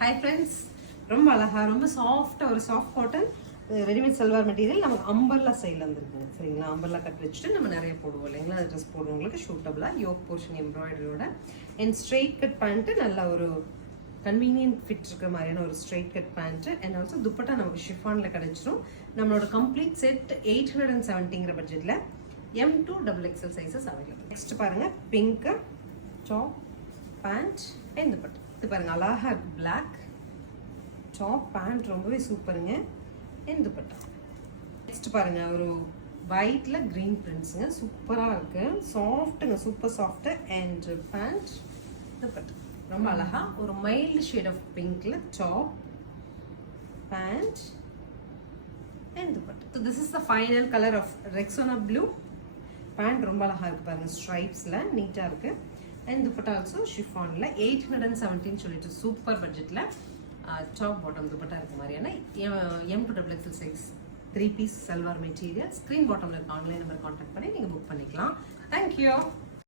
Hi friends, ரொம்ப அழகா ரொம்ப சாஃப்டாக ஒரு soft cotton readymade salwar material நமக்கு அம்பர்லா ஸ்டைலில் வந்துருக்குங்க. சரிங்களா, அம்பர்லா கட் வச்சுட்டு நம்ம நிறைய போடுவோம் இல்லைங்களா, அது ட்ரெஸ் போடுறவங்களுக்கு சூட்டபுளாக யோக் போர்ஷன் எம்ப்ராய்டரியோட அண்ட் ஸ்ட்ரெயிட் கட் பேண்ட்டு, நல்ல ஒரு கன்வீனியன்ட் ஃபிட் இருக்கிற மாதிரியான ஒரு straight cut pant and also dupatta நமக்கு ஷிஃபானில் கிடச்சிரும். நம்மளோட கம்ப்ளீட் செட் 870ங்கிற பட்ஜெட்டில் M2 XXL sizes available. Next பாருங்கள், pink top pant and dupatta. இது பாருங்கள், அழகா இருக்கு. பிளாக் டாப் பேண்ட் ரொம்பவே சூப்பருங்க. அண்ட் துப்பட்டா. நெக்ஸ்ட் பாருங்க, ஒரு ஒயிட்ல கிரீன் பிரிண்ட்ஸுங்க, சூப்பராக இருக்கு. சாஃப்ட்டுங்க, super soft. And pant dupatta ரொம்ப அழகா ஒரு மைல்டு ஷேட் ஆஃப் பிங்க்ல top pant and dupatta. So this is the final colour of Rexona blue. Pant ரொம்ப அழகா இருக்கு பாருங்க, ஸ்ட்ரைப்ஸ்ல நீட்டா இருக்கு. அண்ட் துப்பட்டா ஆல்சோ ஷிஃபான்ல 817 சொல்லிட்டு சூப்பர் பட்ஜெட்ல டாப் பாட்டம் துப்பட்டா இருக்க மாதிரியான M2 XXL size 3 piece salwar material. Screen பாட்டம்ல இருக்க ஆன்லைன் நம்பர் கான்டாக்ட் பண்ணி நீங்க புக் பண்ணிக்கலாம். தேங்க்யூ.